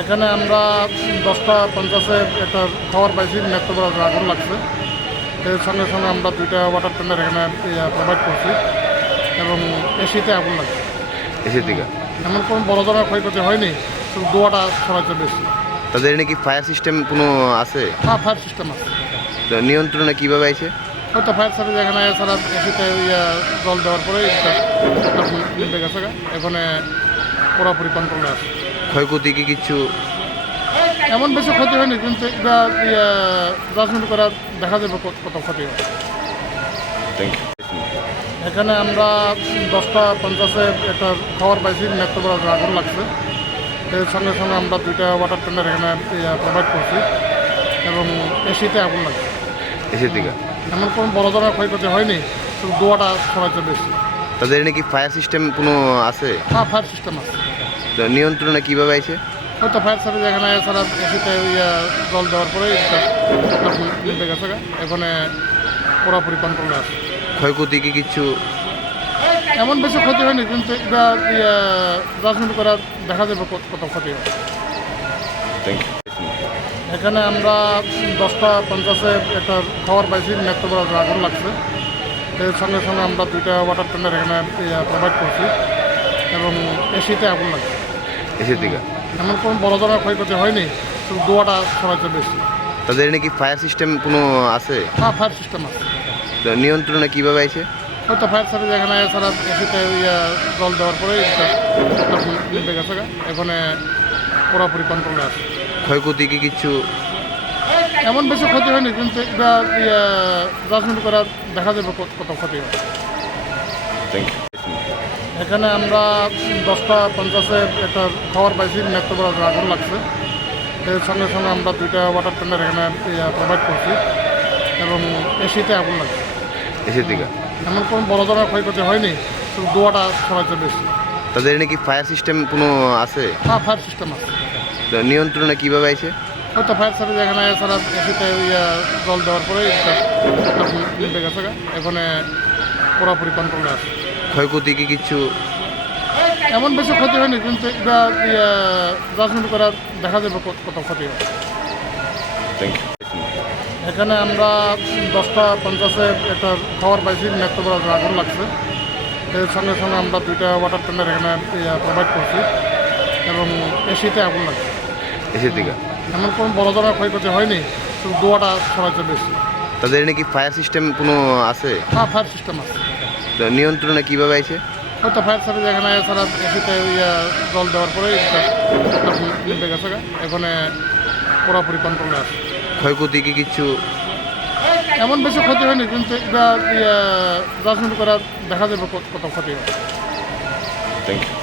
এখানে আমরা 10টা 50-এ একটা খবর পাইছি নেত্রকোনা আগুন লাগছে। এর সঙ্গে সঙ্গে আমরা 2টা ওয়াটার ট্যাঙ্কার এখানে প্রোভাইড করছি এবং এসিতে আগুন লাগছে। এসে থেকে এমন কোনো বড় ধরনের ক্ষয়ক্ষতি হয়নি, শুধু দোয়াটা ছড়াইছে বেশি। তাদের নাকি ফায়ার সিস্টেম কোনো আছে? হ্যাঁ, ফায়ার সিস্টেম আছে। তো নিয়ন্ত্রণে কিভাবে আছে? হয়তো ফায়ার সার্ভিস এখানে এছাড়া এসিতে জল দেওয়ার পরে আগুন নিভে গেছে। এখানে পুরোপুরি কন্ট্রোলে আছে। ক্ষয়ক্ষতি কি কিছু? এমন বেশি ক্ষতি হয়নি, কিন্তু এটা জাজমেন্ট করা দেখা যাবে কত ক্ষতি হয়। Thank you. এখানে আমরা 10টা 50-এ একটা খবর পাইছি নেত্রকোনা আগুন লাগছে। এর সঙ্গে সঙ্গে আমরা 2টা ওয়াটার ট্যাঙ্কার এখানে প্রোভাইড করছি এবং এসিতে আগুন লাগছে। এসে থেকে এমন কোনো বড় ধরনের ক্ষয়ক্ষতি হয়নি, শুধু দোয়াটা ছড়াইছে বেশি। তাদের নাকি ফায়ার সিস্টেম কোনো আছে? হ্যাঁ, ফায়ার সিস্টেম আছে। তো নিয়ন্ত্রণে কিভাবে আছে? হয়তো ফায়ার সার্ভিস এখানে এছাড়া এসিতে জল দেওয়ার পরে আগুন নিভে গেছে। এখানে পুরোপুরি কন্ট্রোলে আছে। ক্ষয়ক্ষতি কি কিছু? এমন বেশি ক্ষতি হয়নি, কিন্তু এটা জাজমেন্ট করা দেখা যাবে কত ক্ষতি হয়। Thank you. এখানে আমরা 10টা 50-এ একটা খবর পাইছি নেত্রকোনা আগুন লাগছে। এর সঙ্গে সঙ্গে আমরা 2টা ওয়াটার ট্যাঙ্কার এখানে প্রোভাইড করছি এবং এসিতে আগুন লাগছে। এসে থেকে এমন কোনো বড় ধরনের ক্ষয়ক্ষতি হয়নি, শুধু দোয়াটা ছড়াইছে বেশি। তাদের নাকি ফায়ার সিস্টেম কোনো আছে? হ্যাঁ, ফায়ার সিস্টেম আছে। তো নিয়ন্ত্রণে কিভাবে আছে? হয়তো ফায়ার সার্ভিস এখানে এছাড়া এসিতে জল দেওয়ার পরে আগুন নিভে গেছে। এখানে পুরোপুরি কন্ট্রোলে আছে। ক্ষয়ক্ষতি কি কিছু? এমন বেশি ক্ষতি হয়নি, কিন্তু এটা জাজমেন্ট করা দেখা যাবে কত ক্ষতি হয়। Thank you. এখানে আমরা 10টা 50-এ একটা খবর পাইছি নেত্রকোনা আগুন লাগছে। এর সঙ্গে সঙ্গে আমরা 2টা ওয়াটার ট্যাঙ্কার এখানে প্রোভাইড করছি এবং এসিতে আগুন লাগছে। এসে থেকে এমন কোনো বড় ধরনের ক্ষয়ক্ষতি হয়নি, শুধু দোয়াটা ছড়াইছে বেশি। তাদের নাকি ফায়ার সিস্টেম কোনো আছে? হ্যাঁ, ফায়ার সিস্টেম আছে। তো নিয়ন্ত্রণে কিভাবে আছে? হয়তো ফায়ার সার্ভিস এখানে এছাড়া এসিতে জল দেওয়ার পরে আগুন নিভে গেছে। এখানে পুরোপুরি কন্ট্রোলে আছে। ক্ষয়ক্ষতি কি কিছু? এমন বেশি ক্ষতি হয়নি, কিন্তু এটা জাজমেন্ট করা দেখা যাবে কত ক্ষতি হয়। Thank you. এখানে আমরা 10টা 50-এ একটা খবর পাইছি নেত্রকোনা আগুন লাগছে। এর সঙ্গে সঙ্গে আমরা 2টা ওয়াটার ট্যাঙ্কার এখানে প্রোভাইড করছি এবং এসিতে আগুন লাগছে। এসে থেকে এমন কোনো বড় ধরনের ক্ষয়ক্ষতি হয়নি, শুধু দোয়াটা ছড়াইছে বেশি। তাদের নাকি ফায়ার সিস্টেম কোনো আছে? হ্যাঁ, ফায়ার সিস্টেম আছে। তো নিয়ন্ত্রণে কিভাবে আছে? হয়তো ফায়ার সার্ভিস এখানে এছাড়া এসিতে জল দেওয়ার পরে আগুন নিভে গেছে। এখানে পুরোপুরি কন্ট্রোলে আছে। ক্ষয়ক্ষতি কি কিছু? এমন বেশি ক্ষতি হয়নি, কিন্তু এটা জাজমেন্ট করা দেখা যাবে কত ক্ষতি হয়। Thank you.